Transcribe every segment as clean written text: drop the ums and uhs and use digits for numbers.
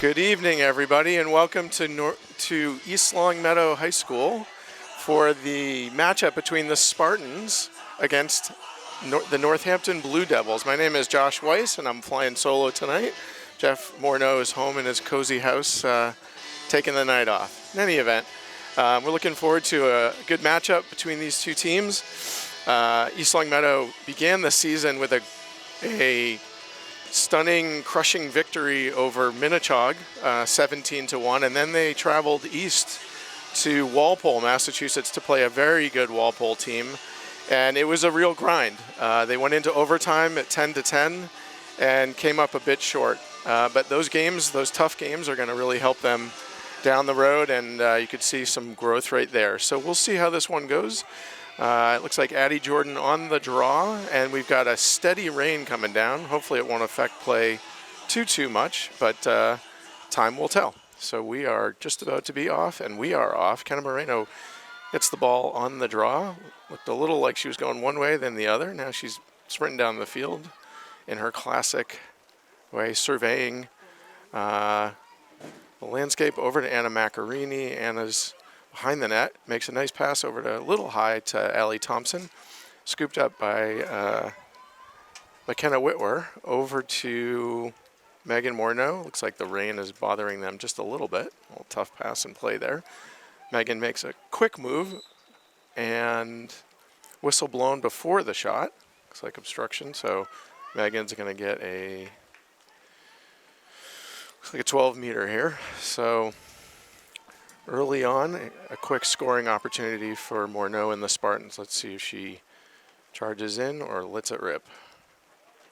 Good evening, everybody, and welcome to East Longmeadow High School for the matchup between the Spartans against the Northampton Blue Devils. My name is Josh Weiss, and I'm flying solo tonight. Jeff Morneau is home in his cozy house, taking the night off. In any event, we're looking forward to a good matchup between these two teams. East Longmeadow began the season with a stunning, crushing victory over Minnechaug, 17-1, and then they traveled east to Walpole, Massachusetts, to play a very good Walpole team, and it was a real grind. They went into overtime at 10-10 and came up a bit short, but those tough games, are going to really help them down the road, and you could see some growth right there. So we'll see how this one goes. It looks like Addie Jordan on the draw, and we've got a steady rain coming down. Hopefully it won't affect play too much, but time will tell. So we are just about to be off, and we are off. Kenna Moreno gets the ball on the draw. Looked a little like she was going one way, then the other. Now she's sprinting down the field in her classic way, surveying the landscape over to Anna Macarini. Anna's behind the net, makes a nice pass over to a little high to Allie Thompson. Scooped up by McKenna Whitwer over to Megan Morneau. Looks like the rain is bothering them just a little bit. A little tough pass and play there. Megan makes a quick move and whistle blown before the shot. Looks like obstruction, so Megan's going to get looks like a 12-meter here. So early on, a quick scoring opportunity for Morneau and the Spartans. Let's see if she charges in or lets it rip.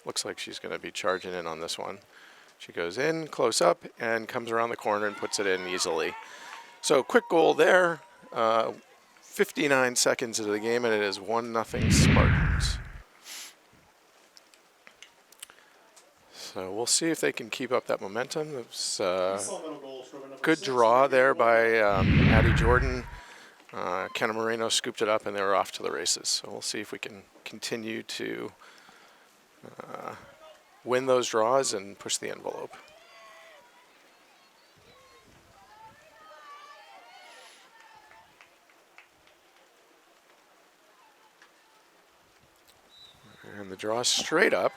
Looks like she's going to be charging in on this one. She goes in close up and comes around the corner and puts it in easily. So quick goal there. 59 seconds into the game, and it is 1-0 Spartans. So we'll see if they can keep up that momentum. It's good draw there by Addie Jordan. Kenna Moreno scooped it up, and they were off to the races. So we'll see if we can continue to win those draws and push the envelope. And the draw straight up.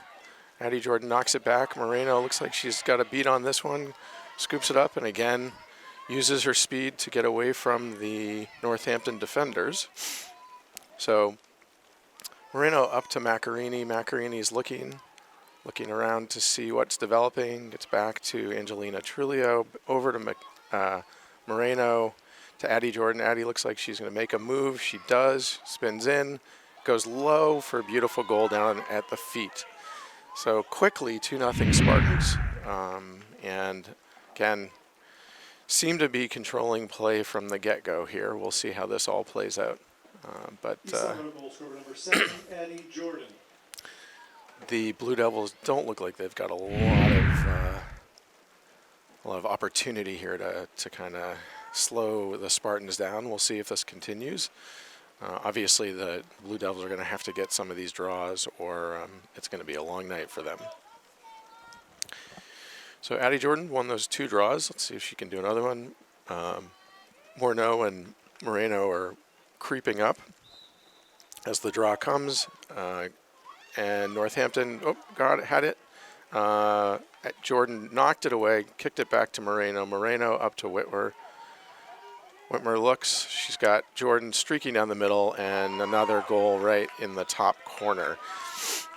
Addie Jordan knocks it back. Moreno looks like she's got a beat on this one. Scoops it up and again uses her speed to get away from the Northampton defenders. So Moreno up to Macarini. Macarini's looking around to see what's developing. Gets back to Angelina Trulio. Over to Moreno to Addie Jordan. Addie looks like she's going to make a move. She does. Spins in. Goes low for a beautiful goal down at the feet. So quickly, 2-0 Spartans, and again, seem to be controlling play from the get-go here. We'll see how this all plays out. The Blue Devils don't look like they've got a lot of opportunity here to kind of slow the Spartans down. We'll see if this continues. Obviously, the Blue Devils are going to have to get some of these draws, or it's going to be a long night for them. So Addie Jordan won those 2 draws. Let's see if she can do another one. Morneau and Moreno are creeping up as the draw comes. And Northampton, had it. Jordan knocked it away, kicked it back to Moreno. Moreno up to Whitwer. Whitmer looks, she's got Jordan streaking down the middle, and another goal right in the top corner.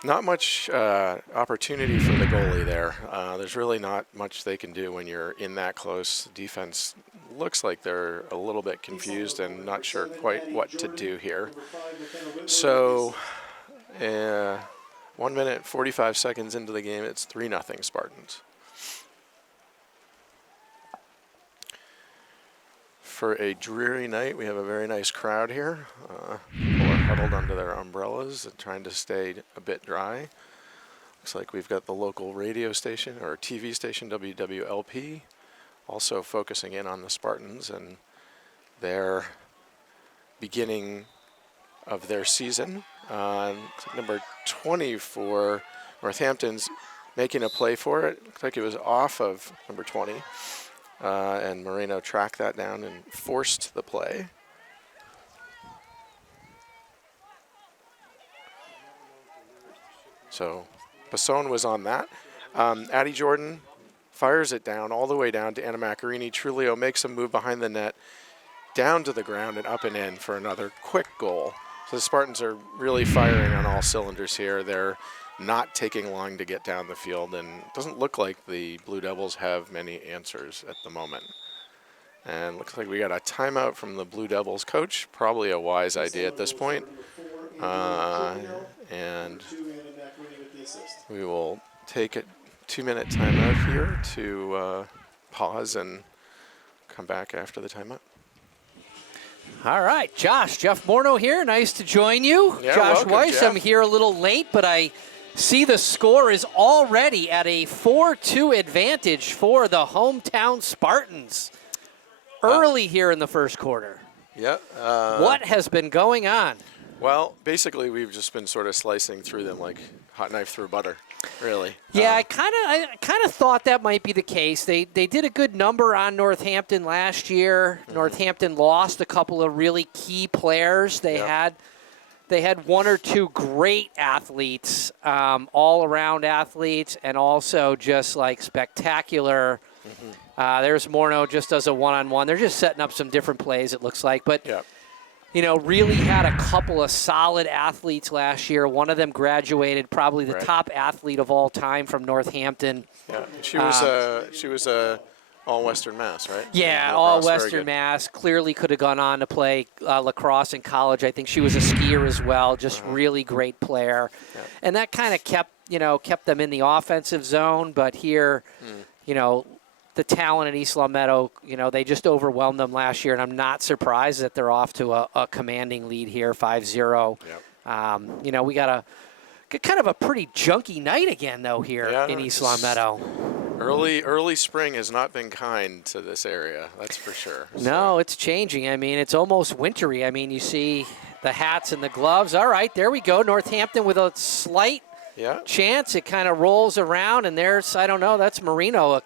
Not much opportunity for the goalie there. There's really not much they can do when you're in that close. Defense looks like they're a little bit confused and not sure quite what to do here. So 1 minute, 45 seconds into the game, it's 3-0 Spartans. For a dreary night, we have a very nice crowd here. People are huddled under their umbrellas and trying to stay a bit dry. Looks like we've got the local radio station or TV station, WWLP, also focusing in on the Spartans and their beginning of their season. Number 20 for Northampton's making a play for it. Looked like it was off of number 20. And Moreno tracked that down and forced the play. So Basone was on that. Addie Jordan fires it down, all the way down to Anna Macarini. Trulio makes a move behind the net, down to the ground and up and in for another quick goal. So the Spartans are really firing on all cylinders here. They're not taking long to get down the field, and it doesn't look like the Blue Devils have many answers at the moment. And looks like we got a timeout from the Blue Devils coach, probably a wise idea at this point. And we will take a 2-minute timeout here to pause and come back after the timeout. All right, Jeff Morneau here. Nice to join you. Yeah, Josh welcome, Weiss, Jeff. I'm here a little late, but I see the score is already at a 4-2 advantage for the hometown Spartans early here in the first quarter. Yeah. What has been going on? Well, basically, we've just been sort of slicing through them like hot knife through butter, really. Yeah, I kind of thought that might be the case. They did a good number on Northampton last year. Mm-hmm. Northampton lost a couple of really key players. They had one or two great athletes, all-around athletes, and also just like spectacular. Mm-hmm. There's Morneau just does a one-on-one. They're just setting up some different plays, it looks like, but. Yeah. You know, really had a couple of solid athletes last year. One of them graduated, probably the top athlete of all time from Northampton. Yeah, she was all Western Mass, right? Yeah, all Western Mass. Clearly could have gone on to play lacrosse in college. I think she was a skier as well. Just really great player, and that kind of kept them in the offensive zone. But here, the talent at East Longmeadow, they just overwhelmed them last year, and I'm not surprised that they're off to a commanding lead here, 5-0. Yep. We got kind of a pretty junky night again, though, here in East Longmeadow. Early spring has not been kind to this area, that's for sure. No, it's changing. I mean, it's almost wintry. I mean, you see the hats and the gloves. All right, there we go. Northampton with a slight chance. It kind of rolls around, and there's, I don't know, that's Moreno,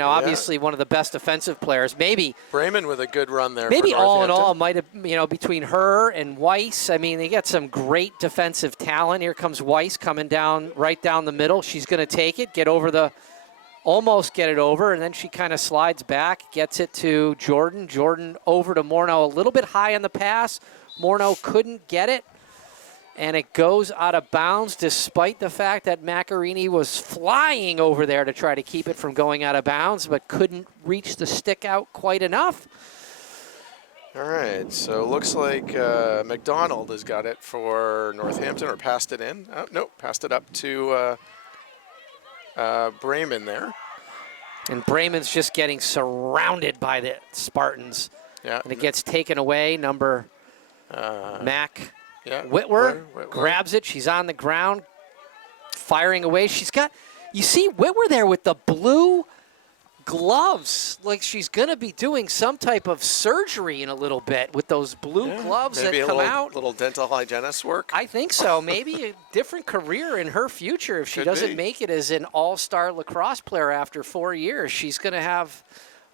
obviously one of the best defensive players. Maybe Brayman with a good run there. Maybe for all in all, might have, between her and Weiss, I mean, they got some great defensive talent. Here comes Weiss coming down, right down the middle. She's going to take it, almost get it over, and then she kind of slides back, gets it to Jordan. Jordan over to Morneau, a little bit high on the pass. Morneau couldn't get it. And it goes out of bounds despite the fact that Macarini was flying over there to try to keep it from going out of bounds, but couldn't reach the stick out quite enough. All right, so it looks like McDonald has got it for Northampton, or passed it in. Oh, nope, passed it up to Brayman there. And Brayman's just getting surrounded by the Spartans. Yeah. And it gets taken away, number Mac. Yeah, Whitwer grabs it. She's on the ground, firing away. You see Whitwer there with the blue gloves, like she's going to be doing some type of surgery in a little bit with those blue gloves that come out. Maybe a little dental hygienist work. I think so. Maybe a different career in her future if she doesn't make it as an all-star lacrosse player after 4 years. She's going to have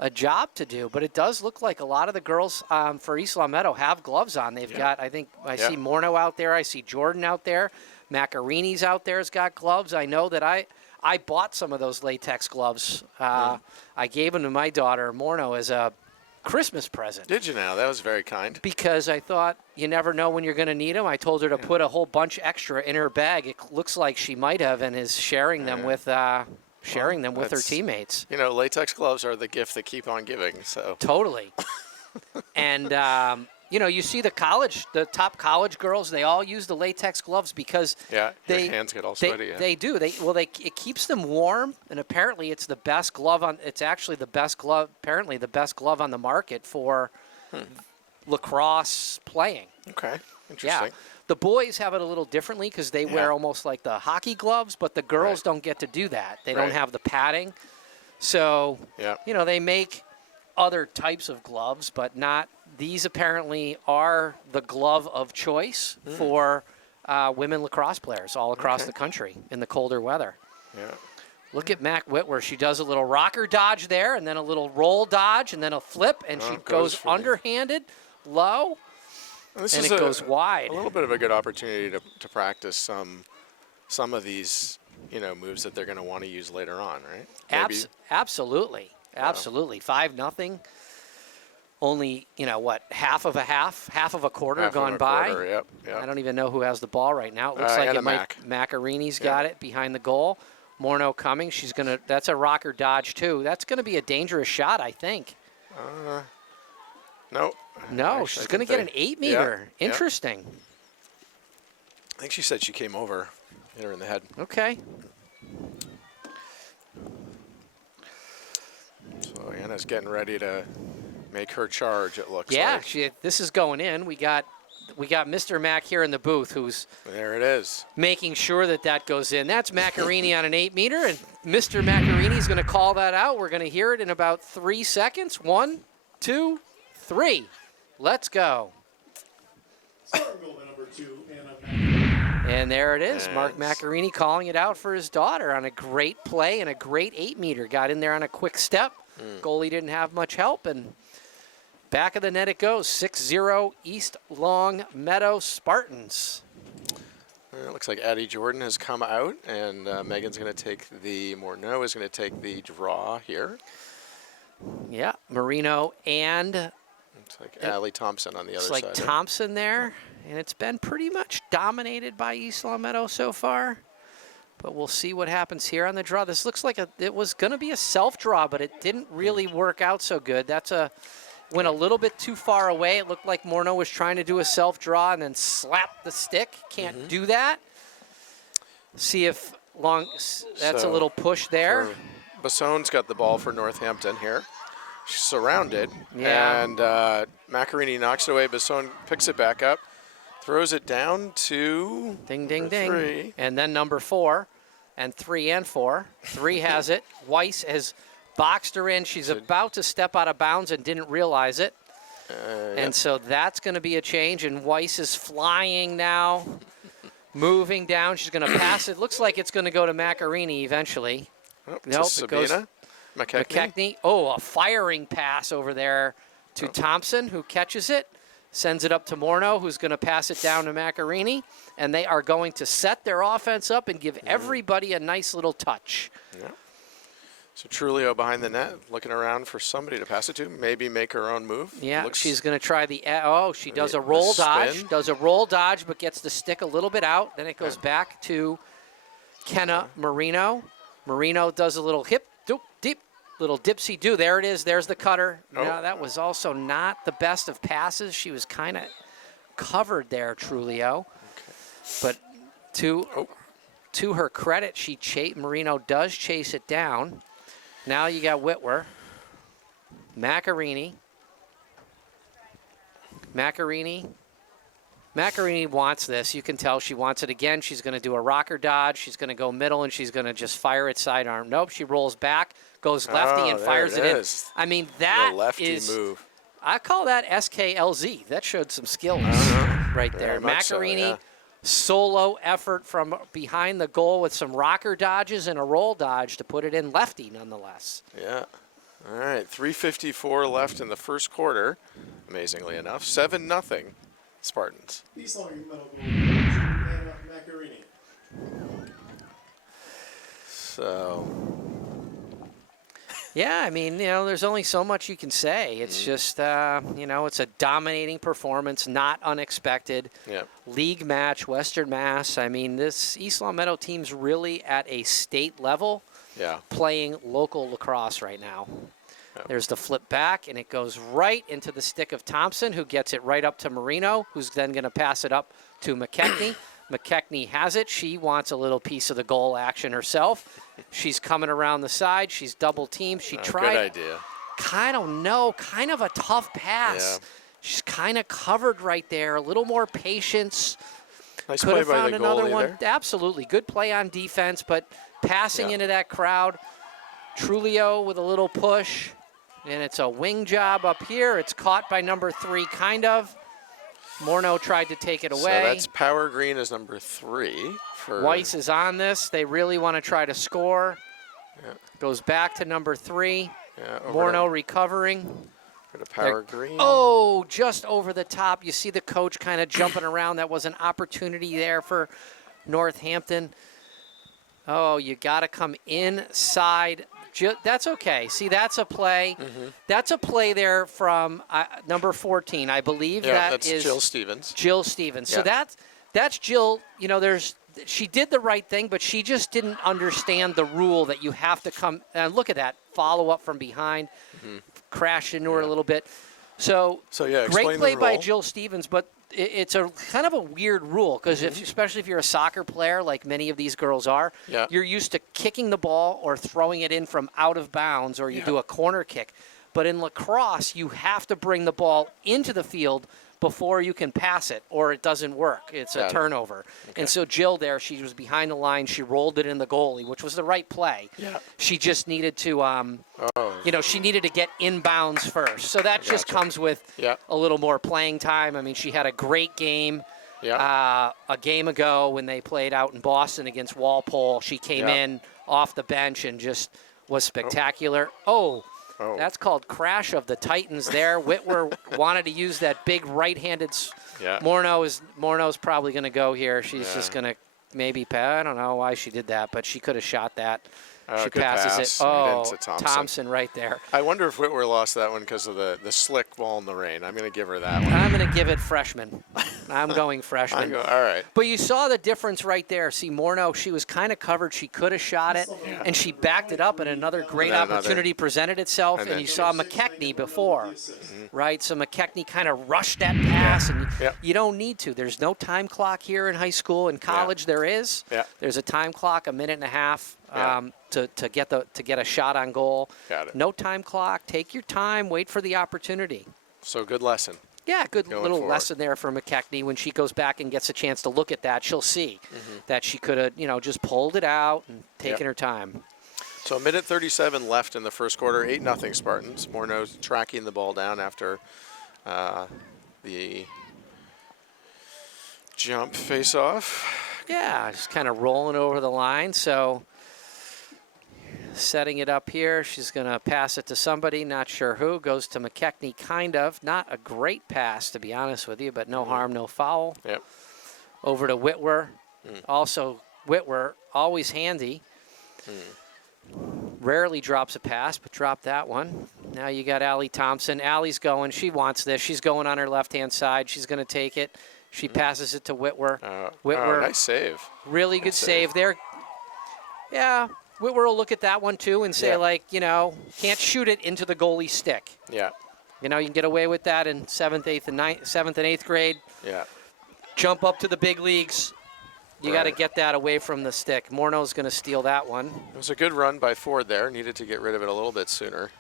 a job to do, but it does look like a lot of the girls for East Longmeadow have gloves on. They've got, I think, I see Morneau out there. I see Jordan out there. Macarini's out there has got gloves. I know that I bought some of those latex gloves. I gave them to my daughter, Morneau, as a Christmas present. Did you now? That was very kind. Because I thought you never know when you're going to need them. I told her to put a whole bunch extra in her bag. It looks like she might have and is sharing them with her teammates. Latex gloves are the gift that keep on giving. So totally. And you see the top college girls. They all use the latex gloves because their hands get all sweaty. They do. It keeps them warm, and apparently it's the best glove on. It's actually the best glove. Apparently the best glove on the market for lacrosse playing. Okay, interesting. Yeah. The boys have it a little differently because they wear almost like the hockey gloves, but the girls don't get to do that. They don't have the padding. So, they make other types of gloves, but not these apparently are the glove of choice for women lacrosse players all across the country in the colder weather. Yeah. Look at Mac Whitwer. She does a little rocker dodge there, and then a little roll dodge, and then a flip, and she goes underhanded, low, and it goes wide. A little bit of a good opportunity to practice some of these, moves that they're going to want to use later on, right? Absolutely. 5-0. Only, half of a quarter gone by. Yep. I don't even know who has the ball right now. It looks like Macarini's got it behind the goal. Morneau coming. That's a rocker dodge too. That's going to be a dangerous shot, I think. No. No, she's going to get an 8-meter. Yeah, Interesting. I think she said she came over, hit her in the head. Okay. So Anna's getting ready to make her charge, it looks like. Yeah, this is going in. We got Mr. Mac here in the booth who's there it is, making sure that goes in. That's Macarini on an 8-meter, and Mr. Macarini's going to call that out. We're going to hear it in about 3 seconds. 1, 2, 3. Let's go. And there it is. Nice. Mark Macarini calling it out for his daughter on a great play and a great 8-meter. Got in there on a quick step. Goalie didn't have much help, and back of the net it goes. 6-0 East Long Meadow Spartans. It looks like Addie Jordan has come out, and Megan's going to take Morneau is going to take the draw here. Yeah, Marino and it's like Allie Thompson on the other side. It's like Thompson there, and it's been pretty much dominated by East Long Meadow so far. But we'll see what happens here on the draw. This looks like it was going to be a self-draw, but it didn't really work out so good. Went a little bit too far away. It looked like Morneau was trying to do a self-draw and then slap the stick. Can't do that. See if that's a little push there. Basson's got the ball for Northampton here. She's surrounded. Yeah. And Macarini knocks it away. Basson picks it back up. Throws it down to ding, ding, ding. 3. And then number 4, and 3 and 4. 3 has it. Weiss has boxed her in. She's about to step out of bounds and didn't realize it. And so that's going to be a change. And Weiss is flying now, moving down. She's going to pass it. Looks like it's going to go to Macarini eventually. Nope, it goes McKechnie. Oh, a firing pass over there to Thompson, who catches it. Sends it up to Morneau, who's going to pass it down to Macarini. And they are going to set their offense up and give everybody a nice little touch. Yeah. So Trulio behind the net, looking around for somebody to pass it to, maybe make her own move. Yeah, she's going to try she does a roll dodge. Does a roll dodge, but gets the stick a little bit out. Then it goes back to Kenna Marino. Marino does a little little dipsy-do. There it is. There's the cutter. Oh. Now, that was also not the best of passes. She was kind of covered there, Trulio. Okay. But to her credit, Marino does chase it down. Now you got Whitwer. Macarini wants this. You can tell she wants it again. She's going to do a rocker dodge. She's going to go middle, and she's going to just fire it sidearm. Nope, she rolls back, goes lefty, and fires it in. I mean, that lefty move. I call that SKLZ. That showed some skills right there. Macarini, solo effort from behind the goal with some rocker dodges and a roll dodge to put it in lefty nonetheless. Yeah. All right, 3:54 left in the first quarter, amazingly enough. 7-0. Spartans. So. Yeah, I mean, there's only so much you can say. It's just, it's a dominating performance, not unexpected. Yep. League match, Western Mass. I mean, this East Long Meadow team's really at a state level playing local lacrosse right now. Yep. There's the flip back, and it goes right into the stick of Thompson, who gets it right up to Marino, who's then going to pass it up to McKechnie. McKechnie has it. She wants a little piece of the goal action herself. She's coming around the side. She's double teamed. She tried. Good idea. Kind of a tough pass. Yeah. She's kind of covered right there. A little more patience. Nice Could play have by found the another goalie one. there. Absolutely. Good play on defense, but passing into that crowd. Trulio with a little push. And it's a wing job up here. It's caught by number 3, kind of. Morneau tried to take it away. So that's Power Green as number 3. Weiss is on this. They really want to try to score. Yeah. Goes back to number 3. Yeah, Morneau recovering. to Power Green. Oh, just over the top. You see the coach kind of jumping around. That was an opportunity there for Northampton. Oh, you got to come inside. That's okay. See, that's a play. That's a play there from number 14, I believe. Yeah, that is Jill Stevens. Jill Stevens. Yeah. So that's Jill. You know, she did the right thing, but she just didn't understand the rule that you have to come and look at that follow up from behind, crash into her a little bit. So yeah, great play by rule. Jill Stevens, but it's a kind of a weird rule because especially if you're a soccer player like many of these girls are, you're used to kicking the ball or throwing it in from out of bounds, or you do a corner kick. But in lacrosse, you have to bring the ball into the field before you can pass it, or it doesn't work. It's a turnover. Okay. And so Jill there, she was behind the line. She rolled it in the goalie, which was the right play. Yeah. She just needed to, she needed to get inbounds first. So that just comes with a little more playing time. I mean, she had a great game a game ago when they played out in Boston against Walpole. She came in off the bench and just was spectacular. That's called crash of the Titans there. Whitwer wanted to use that big right-handed. Morneau's probably going to go here. She's just going to maybe pass. I don't know why she did that, but she could have shot that. She passes it. Into Thompson right there. I wonder if Whitwer lost that one because of the slick ball in the rain. I'm going to give her that one. I'm going to give it freshman. I'm going freshman. All right. But you saw the difference right there. See, Morneau, she was kind of covered. She could have shot it, and she backed it up, and another great opportunity presented itself. And you saw McKechnie before, right? So McKechnie kind of rushed that pass, and you don't need to. There's no time clock here in high school. In college, there is. There's a time clock, a minute and a half. To get a shot on goal. Got it. No time clock. Take your time. Wait for the opportunity. So good lesson. Yeah, good little lesson there for McKechnie. When she goes back and gets a chance to look at that, she'll see that she could have, just pulled it out and taken her time. So a minute 37 left in the first quarter. 8-0 Spartans. Morneau's tracking the ball down after the jump face-off. Yeah, just kind of rolling over the line. So setting it up here. She's going to pass it to somebody, not sure who. Goes to McKechnie, kind of. Not a great pass, to be honest with you, but no harm, no foul. Yep. Over to Whitwer. Also, Whitwer, always handy. Rarely drops a pass, but dropped that one. Now you got Allie Thompson. Allie's going. She wants this. She's going on her left-hand side. She's going to take it. She passes it to Whitwer. Whitwer, nice save. Really good save there. Yeah. Whitwer will look at that one, too, and say, can't shoot it into the goalie stick. Yeah. You can get away with that in 7th and 8th grade. Yeah. Jump up to the big leagues. You got to get that away from the stick. Morneau's going to steal that one. It was a good run by Ford there. Needed to get rid of it a little bit sooner.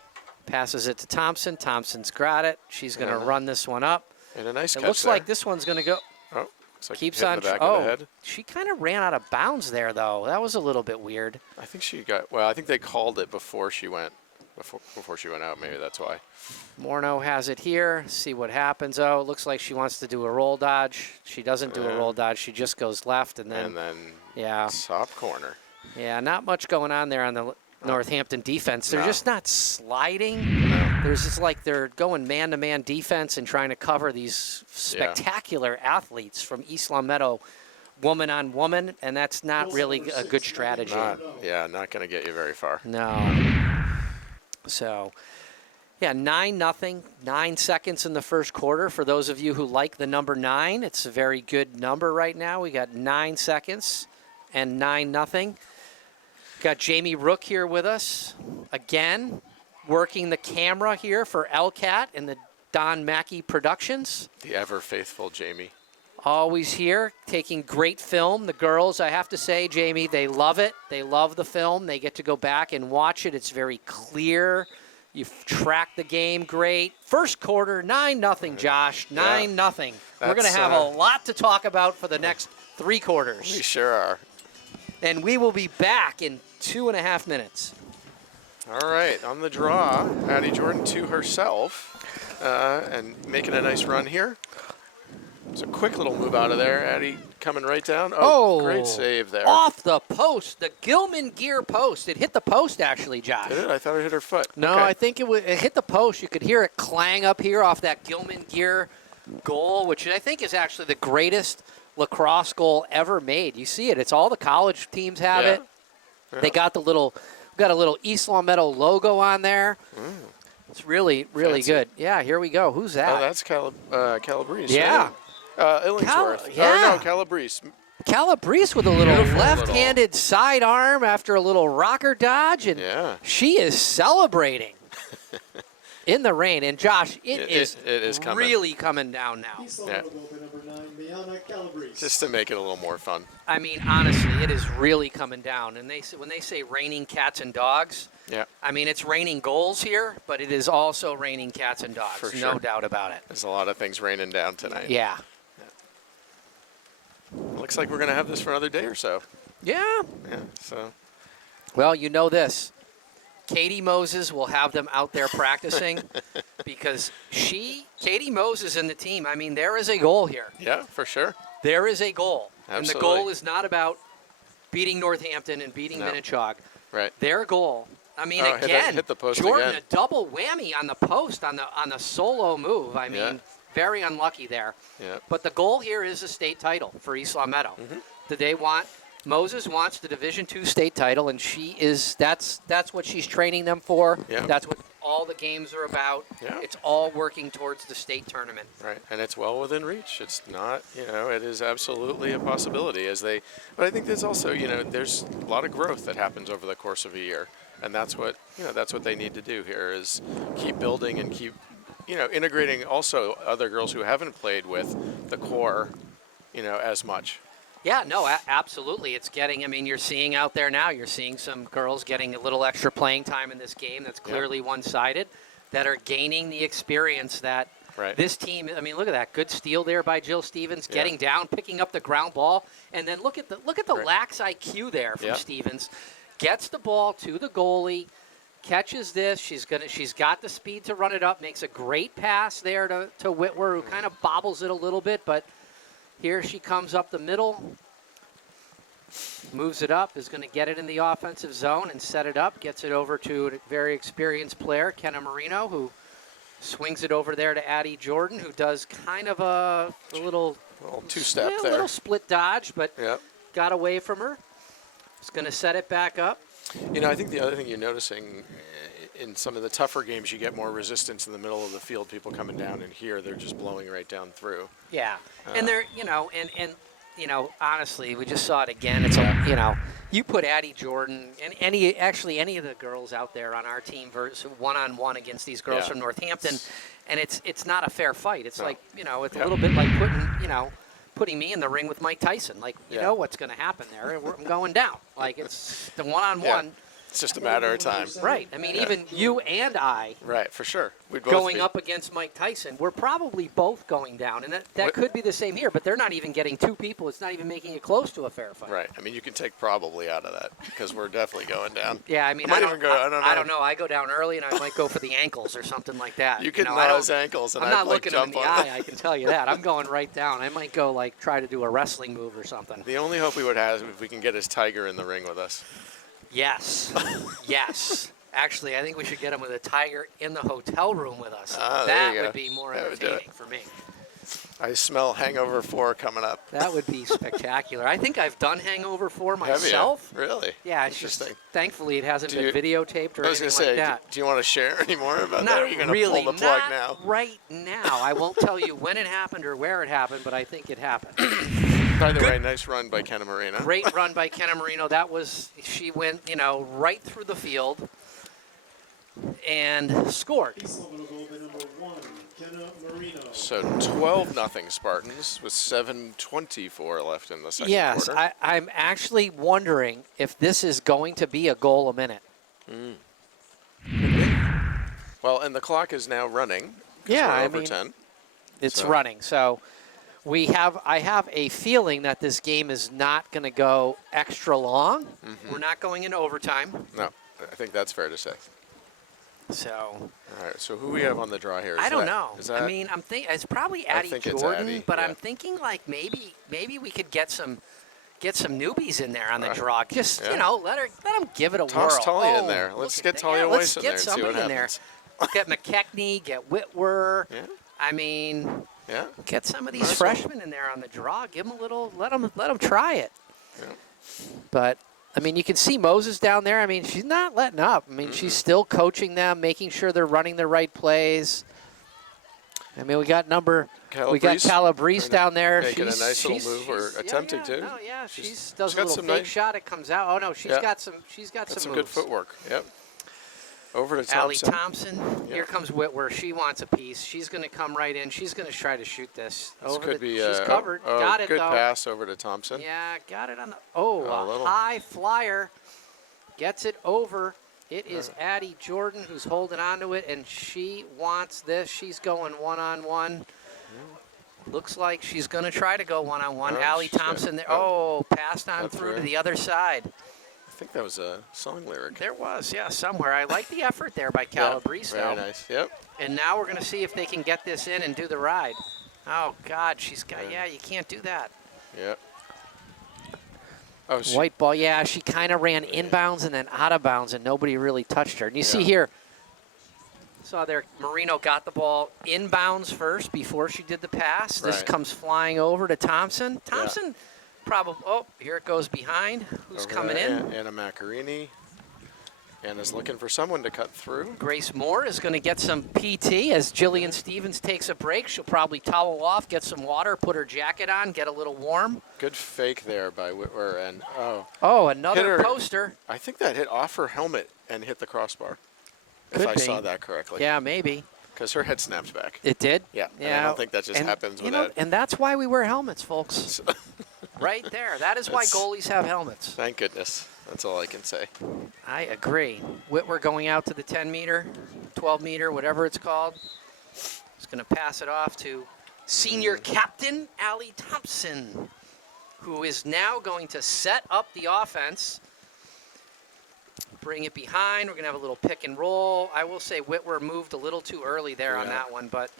Passes it to Thompson. Thompson's got it. She's going to run this one up. And a nice catch. It looks like this one's going to go. Oh, looks like keeps on. The back of the head. She kind of ran out of bounds there, though. That was a little bit weird. I think she got. Well, I think they called it before she went. Before she went out, maybe that's why. Morneau has it here. See what happens. Oh, it looks like she wants to do a roll dodge. She doesn't do a roll dodge. She just goes left and then top corner. Yeah, not much going on there on the Northampton defense. They're just not sliding. There's just like they're going man-to-man defense and trying to cover these spectacular athletes from East Long Meadow, woman on woman, and that's not really a good strategy. Not going to get you very far. No. So, 9-0, 9 seconds in the first quarter. For those of you who like the number 9, it's a very good number right now. We got 9 seconds and 9-0. Got Jamie Rook here with us again, working the camera here for LCAT and the Don Mackey Productions. The ever faithful Jamie. Always here, taking great film. The girls, I have to say, Jamie, they love it. They love the film. They get to go back and watch it. It's very clear. You've tracked the game great. First quarter, 9-0, Josh. 9-0. We're going to have a lot to talk about for the next 3 quarters. We sure are. And we will be back in 2.5 minutes. All right, on the draw, Addie Jordan to herself and making a nice run here. It's a quick little move out of there. Addie coming right down. Oh, Great save there. Off the post, the Gilman gear post. It hit the post, actually, Josh. Did it? I thought it hit her foot. No, Okay. I think it hit the post. You could hear it clang up here off that Gilman gear goal, which I think is actually the greatest lacrosse goal ever made. You see it. It's all the college teams have it. Yeah. They got a little East Longmeadow logo on there. It's really Fancy. good. Yeah, here we go. Who's that? Oh, that's Calabrese. Yeah. Right? Illingsworth. yeah. Oh, no, Calabrese. Calabrese with a little Beautiful left-handed sidearm after a little rocker dodge, and she is celebrating in the rain. And Josh, it is coming. really coming down now. Yeah. Just to make it a little more fun. I mean, honestly, it is really coming down. And when they say raining cats and dogs, I mean, it's raining goals here, but it is also raining cats and dogs. For sure. No doubt about it. There's a lot of things raining down tonight. Yeah. Looks like we're going to have this for another day or so. Yeah. Yeah, so. Well, you know this. Katie Moses will have them out there practicing because Katie Moses and the team, I mean, there is a goal here. Yeah, for sure. There is a goal. Absolutely. And the goal is not about beating Northampton and beating Minnechaug. Right. Their goal, I mean, hit the post Jordan, again. a double whammy on the post on the solo move. I mean, very unlucky there. Yeah. But the goal here is a state title for East Longmeadow. Moses wants the Division II state title, and that's what she's training them for. Yeah. That's what all the games are about. Yeah. It's all working towards the state tournament. Right, and it's well within reach. It's not, it is absolutely a possibility but I think there's also, there's a lot of growth that happens over the course of a year, and that's what they need to do here is keep building and keep, integrating also other girls who haven't played with the core, as much. Yeah, no, absolutely. It's getting, I mean, you're seeing out there now, you're seeing some girls getting a little extra playing time in this game that's clearly one-sided, that are gaining the experience that this team, I mean, look at that. Good steal there by Jill Stevens, getting down, picking up the ground ball, and then look at the lax IQ there from Stevens. Gets the ball to the goalie, catches this. She's got the speed to run it up, makes a great pass there to Whitwer, who kind of bobbles it a little bit, but here she comes up the middle, moves it up, is going to get it in the offensive zone and set it up, gets it over to a very experienced player, Kenna Marino, who swings it over there to Addie Jordan, who does kind of a little two-step there. A little split dodge, but got away from her. Is going to set it back up. I think the other thing you're noticing in some of the tougher games, you get more resistance in the middle of the field, people coming down, and here they're just blowing right down through. Yeah, and they're, honestly, we just saw it again. It's you put Addie Jordan and any of the girls out there on our team versus one-on-one against these girls from Northampton, and it's not a fair fight. It's like, it's a little bit like putting me in the ring with Mike Tyson. Like, you know what's going to happen there. I'm going down. Like, it's the one-on-one. Yeah. It's just a matter of time. Right. I mean, even you and I. Right, for sure. We'd both going up against Mike Tyson, we're probably both going down. And that could be the same here, but they're not even getting two people. It's not even making it close to a fair fight. Right. I mean, you can take probably out of that because we're definitely going down. Yeah, I mean, I don't know. I go down early, and I might go for the ankles or something like that. You can gnaw his ankles, and I'm not looking him in jump the on eye, I can tell you that. I'm going right down. I might go, try to do a wrestling move or something. The only hope we would have is if we can get his tiger in the ring with us. Yes. Yes. Actually, I think we should get him with a tiger in the hotel room with us. That would be more entertaining for me. I smell Hangover 4 coming up. That would be spectacular. I think I've done Hangover 4 myself. Have you? Really? Yeah, it's just, thankfully it hasn't been videotaped or anything like that. Do you want to share any more about that? Not Or are you going really. to pull the plug Not now? right now. I won't tell you when it happened or where it happened, but I think it happened. By the way, nice run by Kenna Marino. Great run by Kenna Marino. She went, right through the field and scored. So 12-0 Spartans with 7:24 left in the second quarter. Yes, I'm actually wondering if this is going to be a goal a minute. Well, and the clock is now running. Yeah, we're I over mean, 10. It's running. So I have a feeling that this game is not going to go extra long. We're not going into overtime. No, I think that's fair to say. So All right. So who we have on the draw here? I don't know. Is that, I mean, I'm thinking it's probably I Addie think it's Jordan, Addie, but yeah. I'm thinking like maybe we could get some newbies in there on the Right. draw. Just Yeah. let them give it a Toss whirl. Tully in Oh, there. Let's look get at Talia that. Weiss Let's in get there and see somebody what in there. happens. Get McKechnie, get Whitwer. Yeah. I mean, Yeah. get some of these Nice one. freshmen in there on the draw. Give them a little. Let them try it. Yeah. But I mean, you can see Moses down there. I mean, she's not letting up. I mean, she's still coaching them, making sure they're running the right plays. I mean, we got Calabrese down there. Making a nice little move, or attempting to. No, yeah, She's she does a got little some fake nice- shot. It comes out. Oh no, she's Yeah. got some Some moves. good footwork. Yep. Over to Allie Thompson. Thompson. Yeah. Here comes Whitwer. She wants a piece. She's going to come right in. She's going to try to shoot this. This could be she's covered. Got it, good though. pass over to Thompson. Yeah, got it on the. A A little. high flyer. Gets it over. It is Addie Jordan who's holding on to it, and she wants this. She's going one-on-one. Looks like she's going to try to go one-on-one. Oh, Allie she's got- Thompson there. oh. Passed on Got through to through. the other side. I think that was a song lyric. There was, yeah, somewhere. I like the effort there by Calabrese, Very though. nice. Yep. And now we're going to see if they can get this in and do the ride. Oh, God, she's got, yeah, you can't do that. Yep. Oh, White ball, yeah, she kind of ran inbounds and then out of bounds, and nobody really touched her. And you see Yeah. here, saw there, Marino got the ball inbounds first before she did the pass. This Right. comes flying over to Thompson. Thompson probably, oh, here it goes behind. Who's over coming there, in? Anna Macarini. Anna's looking for someone to cut through. Grace Moore is going to get some PT as Jillian Stevens takes a break. She'll probably towel off, get some water, put her jacket on, get a little warm. Good fake there by Whitwer, and Oh, Hit another her. poster. I think that hit off her helmet and hit the crossbar. If Could I be. saw that correctly. Yeah, maybe. Because her head snapped back. It did? Yeah. And I don't think that just And, happens you without. and that's why we wear helmets, folks. Right there. That is why That's- goalies have helmets. Thank goodness. That's all I can say. I agree. Whitwer going out to the 10-meter, 12-meter, whatever it's called. He's going to pass it off to senior captain Allie Thompson, who is now going to set up the offense. Bring it behind. We're going to have a little pick and roll. I will say Whitwer moved a little too early there on Yeah. that one, but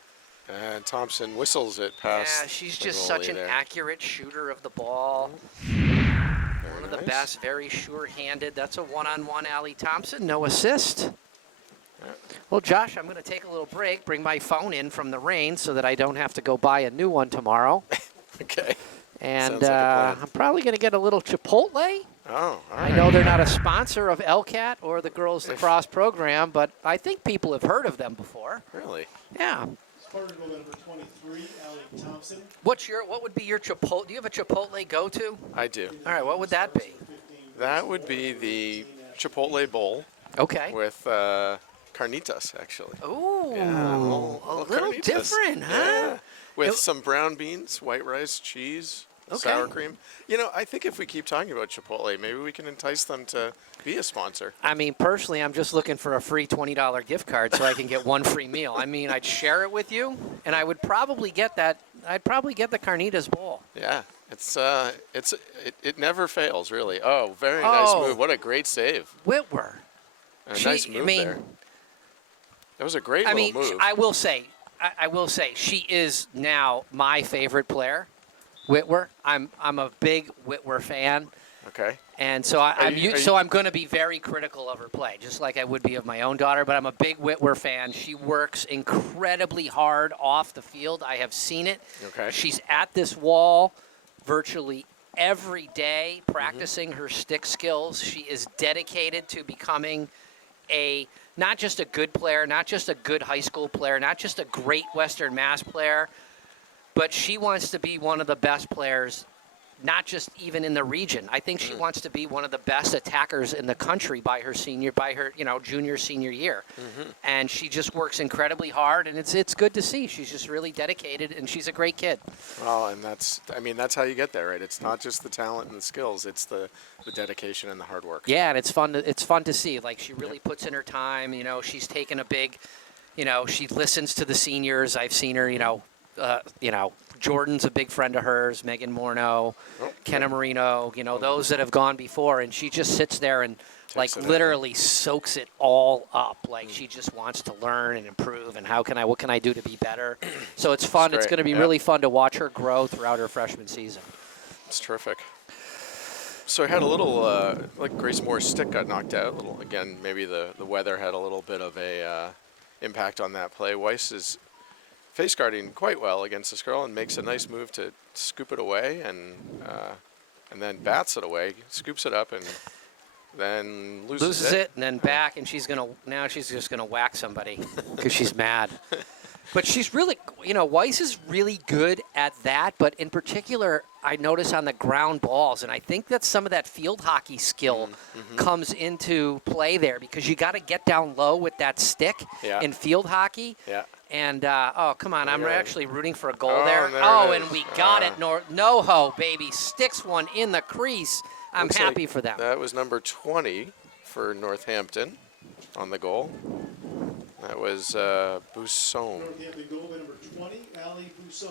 And Thompson whistles it past. yeah, she's the just goalie such an there. accurate shooter of the ball. Very One of the nice. best, very sure-handed. That's a one-on-one Allie Thompson, no assist. Well, Josh, I'm going to take a little break, bring my phone in from the rain so that I don't have to go buy a new one tomorrow. Okay. And Sounds like a plan. I'm probably going to get a little Chipotle. Oh, all I right. know they're not a sponsor of ELHS or the girls lacrosse program, but I think people have heard of them before. Really? Yeah. Spartan goal number 23, Allie Thompson. What would be your Chipotle? Do you have a Chipotle go-to? I do. All right, what would that be? That would be the Chipotle bowl Okay. with carnitas, actually. Ooh, Yeah, a little carnitas. different, huh? Yeah. With It- some brown beans, white rice, cheese, Okay. sour cream. You know, I think if we keep talking about Chipotle, maybe we can entice them to be a sponsor. I mean, personally, I'm just looking for a free $20 gift card so I can get one free meal. I mean, I'd share it with you, and I would probably get that. I'd probably get the carnitas bowl. Yeah, it never fails, really. Oh, very nice Oh. move. What a great save. Whitwer. A She- nice I move mean- there. That was a great I little mean, move. I will say, she is now my favorite player, Whitwer. I'm a big Whitwer fan. Okay. And so I'm going to be very critical of her play, just like I would be of my own daughter. But I'm a big Whitwer fan. She works incredibly hard off the field. I have seen it. Okay. She's at this wall virtually every day, practicing her stick skills. She is dedicated to becoming not just a good player, not just a good high school player, not just a great Western Mass player, but she wants to be one of the best players, not just even in the region. I think she wants to be one of the best attackers in the country by her junior, senior year. And she just works incredibly hard, and it's good to see. She's just really dedicated, and she's a great kid. Well, and that's how you get there, right? It's not just the talent and the skills; it's the dedication and the hard work. Yeah, and it's fun to see. Like, she really puts in her time. You know, she's taken a big, she listens to the seniors. I've seen her, Jordan's a big friend of hers, Megan Morneau, Kenna Marino, those that have gone before, and she just sits there and like literally soaks it all up. Like she just wants to learn and improve and what can I do to be better? So it's fun. It's going to be really fun to watch her grow throughout her freshman season. It's terrific. So I had a little, like Grace Moore's stick got knocked out. Again, maybe the weather had a little bit of a impact on that play. Weiss is face guarding quite well against this girl and makes a nice move to scoop it away and then bats it away, scoops it up and then loses it. And then back, and now she's just gonna whack somebody because she's mad. But she's really, Weiss is really good at that. But in particular, I notice on the ground balls, and I think that some of that field hockey skill comes into play there because you got to get down low with that stick in field hockey. Yeah. And, come on, I'm actually rooting for a goal Oh, there. there Oh, it and is. we got it. No-ho, baby. Sticks one in the crease. I'm Looks happy like for them. That was number 20 for Northampton on the goal. That was Bousson. Northampton goal by number 20, Allie Bousson.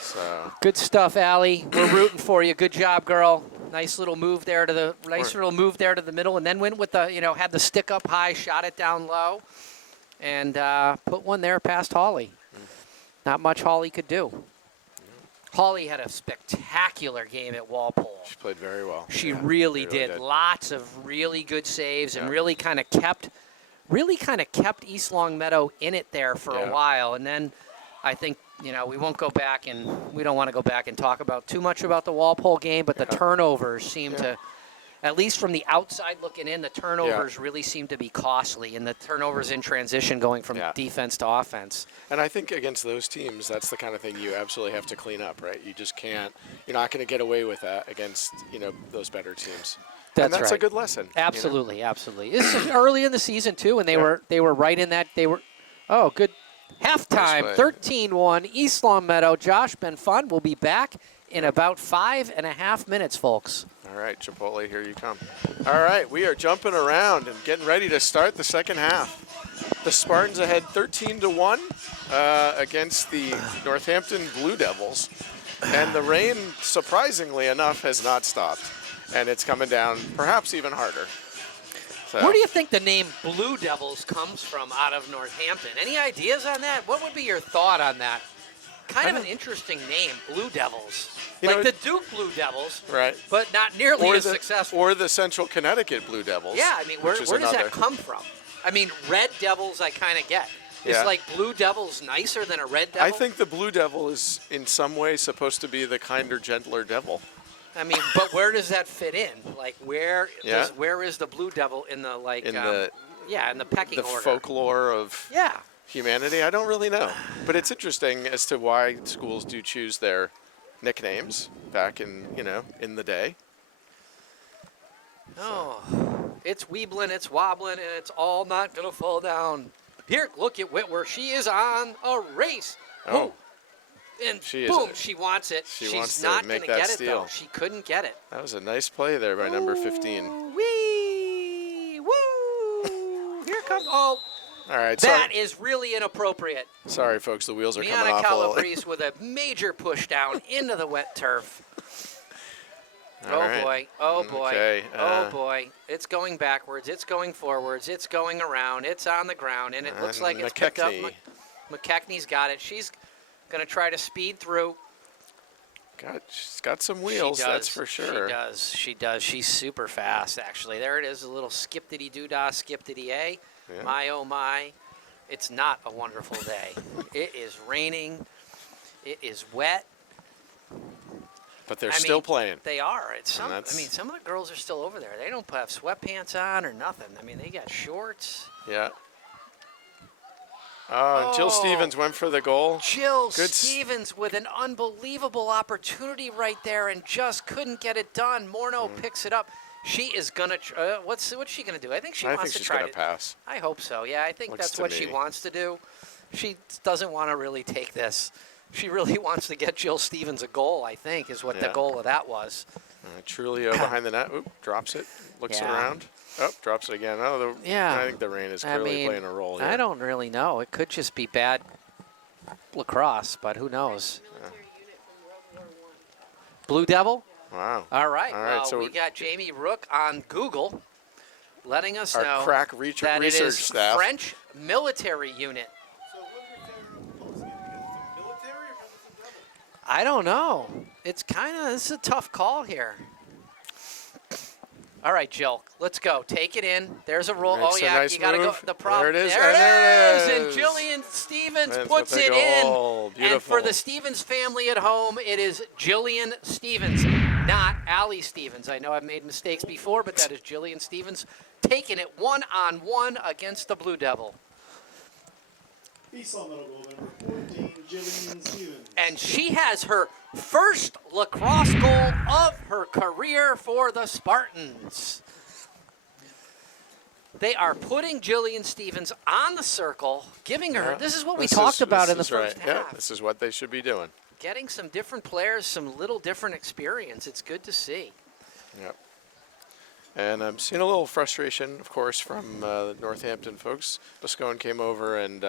So Good stuff, Allie. We're rooting for you. Good job, girl. Nice little move there to the middle, and then went with the, had the stick up high, shot it down low, and put one there past Holly. Not much Holly could do. Holly had a spectacular game at Walpole. she played very well. She Yeah, really did. Lots of really good saves and really kind of kept East Longmeadow in it there for a while. And then I think, we won't go back and we don't want to go back and talk about too much about the Walpole game, but the turnovers seem to, at least from the outside looking in, the turnovers really seem to be costly, and the turnovers in transition going from defense to offense. And I think against those teams, that's the kind of thing you absolutely have to clean up, right? You just can't. You're not going to get away with that against those better teams. And that's a good lesson. Absolutely, absolutely. This is early in the season too, and they were right in that. They were, good. Halftime, 13-1, East Longmeadow. Josh, been fun. We'll be back in about 5.5 minutes, folks. All right, Chipotle, here you come. All right, we are jumping around and getting ready to start the second half. The Spartans ahead 13-1 against the Northampton Blue Devils. And the rain, surprisingly enough, has not stopped. And it's coming down perhaps even harder. So. Where do you think the name Blue Devils comes from out of Northampton? Any ideas on that? What would be your thought on that? Kind of an interesting name, Blue Devils. Like the Duke Blue Devils, right? But not nearly as successful. Or the Central Connecticut Blue Devils. Yeah, I mean, where does that come from? I mean, Red Devils I kind of get. Is like Blue Devils nicer than a Red Devil? I think the Blue Devil is in some way supposed to be the kinder, gentler devil. I mean, but where does that fit in? Like, where is the Blue Devil in the in the pecking order? The folklore of humanity. I don't really know, but it's interesting as to why schools do choose their nicknames back in in the day. Oh, it's weebling, it's wobbling, and it's all not gonna fall down. Here, look at Whitwer. She is on a race. Oh. And boom, she wants it. She's not to make going to that get steal. it, though. She couldn't get it. That was a nice play there by number 15. Wee! Woo! Here comes... Oh, all right. That is really inappropriate. Sorry, folks. The wheels are coming off. Miana Calabrese with a major push down into the wet turf. Boy. Oh, boy. Okay, oh, boy. It's going backwards. It's going forwards. It's going around. It's on the ground. And it looks like it's picked up. McKechnie's got it. She's going to try to speed through. She's got some wheels, that's for sure. She does. She's super fast, actually. There it is, a little skip-diddy-doo-dah, skip-diddy-a. Yeah. My, oh, my. It's not a wonderful day. It is raining. It is wet. But they're still playing. They are. Some of the girls are still over there. They don't have sweatpants on or nothing. I mean, they got shorts. Yeah. And Jill Stevens went for the goal. Stevens with an unbelievable opportunity right there and just couldn't get it done. Morneau picks it up. She is going to what's she going to do? I think she wants to try to pass. I hope so. Yeah, I think that's what she wants to do. She doesn't want to really take this. She really wants to get Jill Stevens a goal, I think, is what the goal of that was. Trulio behind the net. Oop, drops it. Looks around. Oh, drops it again. I think the rain is clearly playing a role here. I don't really know. It could just be bad lacrosse, but who knows? Blue Devil? Wow. All right. All right, Well, so we got Jamie Rook on Google letting us our know crack that research it is staff. French military unit. So what are your favorite opponents again? Because it's a military or because it's a devil? I don't know. It's this is a tough call here. All right, Jill, let's go. Take it in. There's a roll. Makes Oh, a yeah, nice you got to go. move. The problem. There it is, There and there it And is. Jillian Stevens That's puts with the it in. goal. And for Beautiful. the Stevens family at home, it is Jillian Stevens, not Allie Stevens. I know I've made mistakes before, but that is Jillian Stevens taking it 1-on-1 against the Blue Devil. East Long Meadow goal number 14, Jillian Stevens. And she has her first lacrosse goal of her career for the Spartans. They are putting Jillian Stevens on the circle, giving her, this is what we talked about in the first half. Yeah, this is what they should be doing. Getting some different players, some little different experience. It's good to see. Yep. And I'm seeing a little frustration, of course, from the Northampton folks. Buscone came over and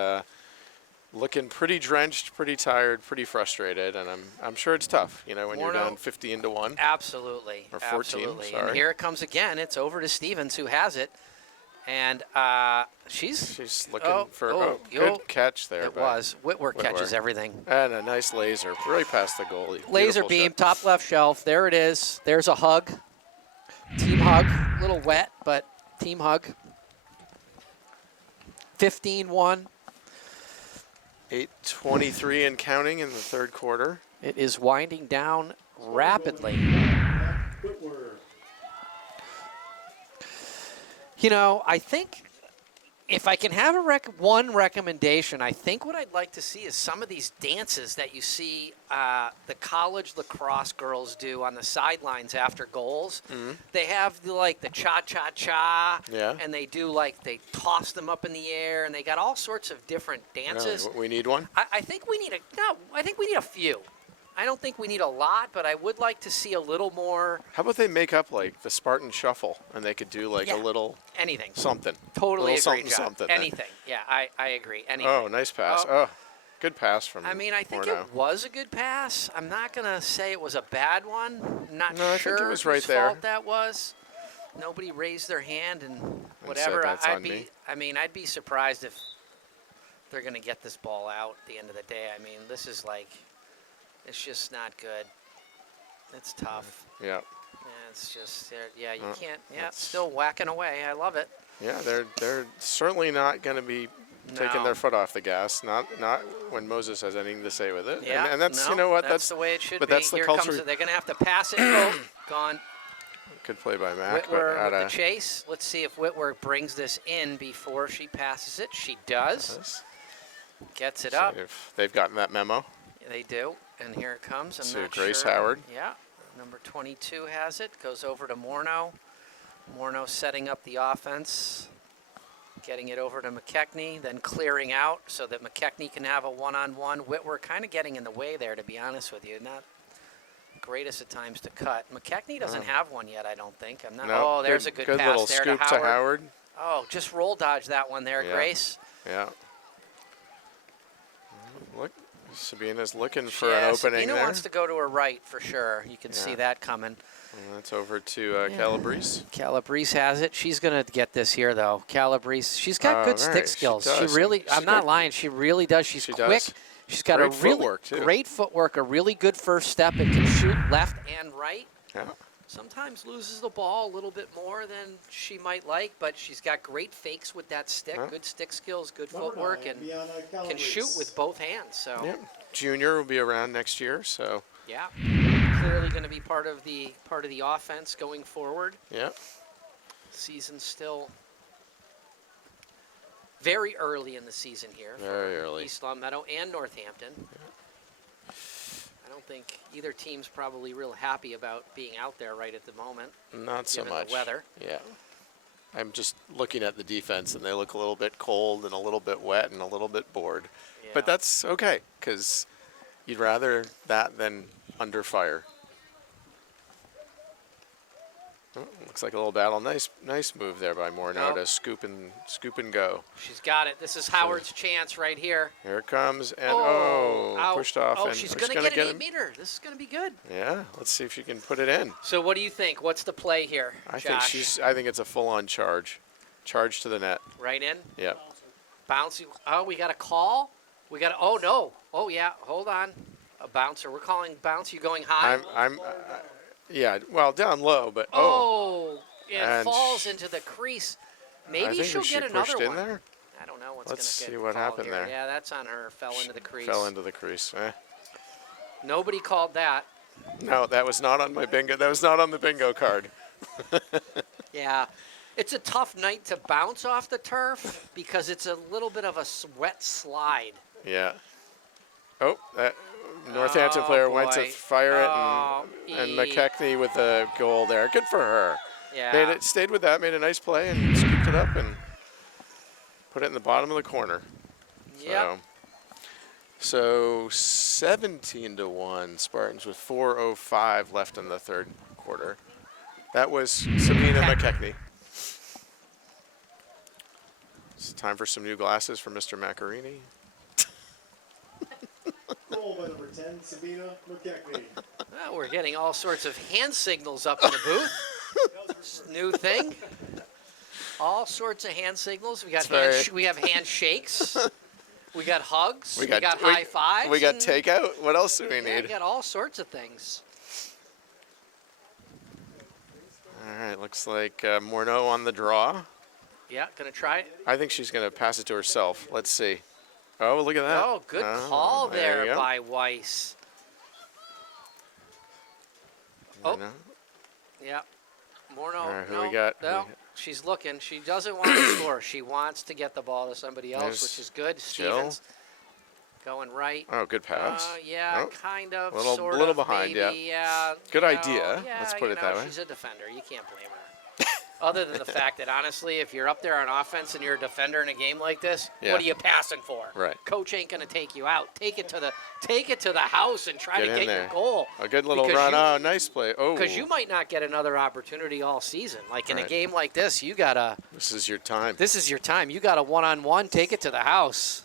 looking pretty drenched, pretty tired, pretty frustrated, and I'm sure it's tough, you know, when you're down 15-1. Absolutely. Or 14, absolutely. sorry. And here it comes again. It's over to Stevens, who has it. And she's looking for good catch there. It was. Whitworth catches everything. And a nice laser, right past the goalie. Laser Beautiful beam, shot. top left shelf. There it is. There's a hug. Team hug. A little wet, but team hug. 15-1. 8:23 and counting in the third quarter. It is winding down rapidly. Whitworth. You know, I think if I can have one recommendation, I think what I'd like to see is some of these dances that you see the college lacrosse girls do on the sidelines after goals. Mm-hmm. They have the cha-cha-cha, Yeah. and they toss them up in the air, and they got all sorts of different dances. No, we need one. I think we need a few. I don't think we need a lot, but I would like to see a little more. How about they make up like the Spartan Shuffle, and they could do like Yeah. a little Anything. something. Totally little agree, John. something. Anything. Yeah, I agree. Anything. Oh, nice pass. Oh. Oh, good pass from. I mean, I think Orno. it was a good pass. I'm not going to say it was a bad one. I'm not No, I sure think it was whose right there. fault that was. Nobody raised their hand and said whatever. that's on me. I'd be surprised if they're going to get this ball out at the end of the day. I mean, this is it's just not good. It's tough. Yeah. Yeah, it's just, you can't. Yeah, that's- still whacking away. I love it. Yeah, they're certainly not going to be taking No. their foot off the gas. Not when Moses has anything to say with it. Yeah, and that's no, you know what that's the way it should but be. that's the Here culture. comes it. They're going to have to pass it. Oh, gone. Good play by Mac, Whitworth but with the chase. Let's see if Whitworth brings this in before she passes it. She does. Gets it up. If they've gotten that memo. They do. And here it comes. I'm To not Grace sure. Howard. Yeah. Number 22 has it. Goes over to Morneau. Morneau setting up the offense. Getting it over to McKechnie, then clearing out so that McKechnie can have a one-on-one. Whitworth kind of getting in the way there, to be honest with you. Not greatest at times to cut. McKechnie doesn't have one yet, I don't think. I'm not. No, Oh, there's a good pass little there scoop to Howard. Howard. Oh, just roll dodge that one there, Yeah. Grace. Yeah. Look, Sabina's looking for Yeah, an opening Sabina there. wants to go to her right for sure. You can see Yeah. that coming. And that's over to Calabrese. Calabrese has it. She's going to get this here, though. Calabrese, she's got good all right, stick she skills. She does. really, She's I'm not got- lying, she really does. She's She quick. does. She's got Great a really footwork, too. great footwork, a really good first step, and can shoot left and right. Yeah. Sometimes loses the ball a little bit more than she might like, but she's got great fakes with that stick, Huh? good stick skills, good Number footwork, 9, and Bianca can Calabrese. shoot with both hands. So, Yeah. Junior will be around next year, so yeah, clearly going to be part of the offense going forward. yeah. Season's still very early in the season here Very for early. East Long Meadow and Northampton. I don't think either team's probably real happy about being out there right at the moment. Not so Given the much. weather. Yeah. I'm just looking at the defense, and they look a little bit cold and a little bit wet and a little bit bored. Yeah. But that's okay, because you'd rather that than under fire. Oh, looks like a little battle. Nice move there by Morneau Nope. to scoop and go. She's got it. This is Howard's chance right here. Here it comes, and Out. pushed off. Oh, and she's just going to get an him. 8-meter. This is going to be good. Yeah, let's see if she can put it in. So what do you think? What's the play here, I Josh? think it's a full-on charge. Charge to the net. Right in? Yeah. Bounce. Oh, we got a call? We got a, oh, no. Oh, yeah. Hold on. A bouncer. We're calling bounce. You going high? Yeah, well, down low, but It and falls into the crease. I Maybe think she'll she get another pushed in one. there. I don't know what's going Let's to get see what called happened here. there. Yeah, that's on her. Fell into the crease. Fell into the crease. Nobody called that. No, that was not on my bingo. That was not on the bingo card. Yeah. It's a tough night to bounce off the turf because it's a little bit of a wet slide. Yeah. Oh, that Northampton player went to boy. fire it, and McKechnie with a goal there. Good for her. Yeah. Stayed with that, made a nice play, and scooped it up and put it in the bottom of the corner. Yep. So 17-1, Spartans with 4:05 left in the third quarter. That was Sabina McKechnie. It's time for some new glasses for Mr. Macarini. Goal by number 10, Sabina McKechnie. Well, we're getting all sorts of hand signals up in the booth. It's a new thing. All sorts of hand signals. We got we have handshakes. We got hugs. We got high fives. We got takeout. What else do we Yeah, need? we got all sorts of things. All right, looks like Morneau on the draw. Yeah, gonna try it. I think she's going to pass it to herself. Let's see. Oh, look at that. Oh, good call you there go. by Weiss. Oh, Morneau. yeah. Morneau. All right, who no, we got? no. She's looking. She doesn't want to score. She wants to get the ball to somebody else, There's which is good. Jill. Stevens going right. Oh, good pass. Yeah, Oh, kind of, little sort of, behind, yeah. maybe, yeah. Good you know, idea. yeah, Let's put you it know, that way. She's a defender. You can't blame her. Other than the fact that, honestly, if you're up there on offense and you're a defender in a game like this, Yeah. what are you passing for? Right. Coach ain't going to take you out. Take it to the house and try Get to in get there. your goal. A good little Because run. you- Oh, nice play. Oh, Because you might not get another opportunity all season. Like in a Right. game like this, you gotta. this is your time. This is your time. You got a one-on-one. Take it to the house.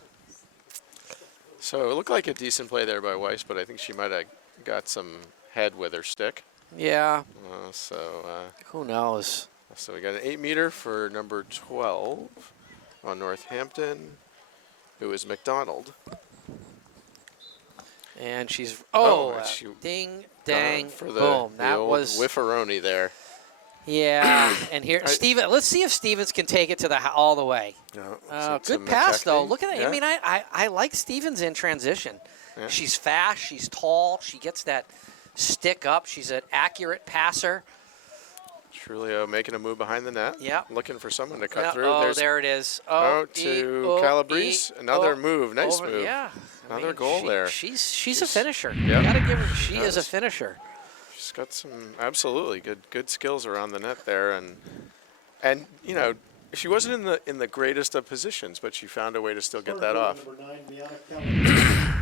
So it looked like a decent play there by Weiss, but I think she might have got some head with her stick. Yeah. So Who knows? we got an 8-meter for number 12 on Northampton, who is McDonald. And she's she ding dang for the, boom. the That old was whiffaroni there. yeah. And here, Steven. Let's see if Stevens can take it to the all the way. No, Good pass though. Look at that. Yeah. I mean, I like Stevens in transition. Yeah. She's fast. She's tall. She gets that stick up. She's an accurate passer. Trulio making a move behind the net. Yeah. Looking for someone to cut Yeah, through. oh, There's there it is. to Calabrese. Another move. Nice move. Yeah. I Another mean, goal there. She's a finisher. Yep. You gotta give her. She is a Does. finisher. She's got some absolutely good skills around the net there, and you know she wasn't in the greatest of positions, but she found a way to still get that off. Number 9, Bianca.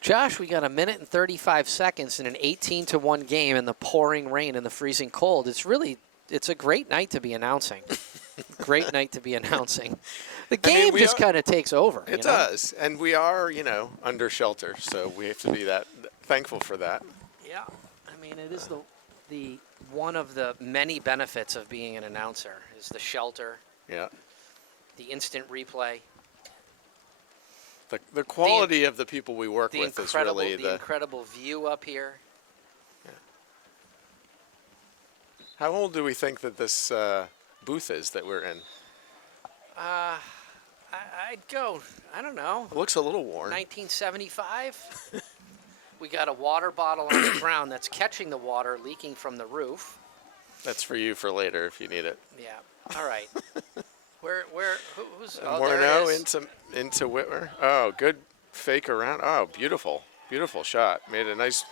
Josh, we got 1 minute and 35 seconds in an 18-1 game in the pouring rain and the freezing cold. It's a great night to be announcing. Great night to be announcing. The game just kind of takes over. It does, and we are under shelter, so we have to be thankful for that. Yeah, I mean it is the one of the many benefits of being an announcer is the shelter, Yeah. the instant replay, The quality of the people we work the with is incredible really the incredible view up here. How old do we think that this booth is that we're in? I'd go, I don't know, It looks a little worn. 1975. We got a water bottle on the ground that's catching the water leaking from the roof. That's for you for later if you need it. Yeah. All right. Who's? Oh, there Morneau it is. into Whitmer. Oh, good fake around. Oh, beautiful shot. Made a nice.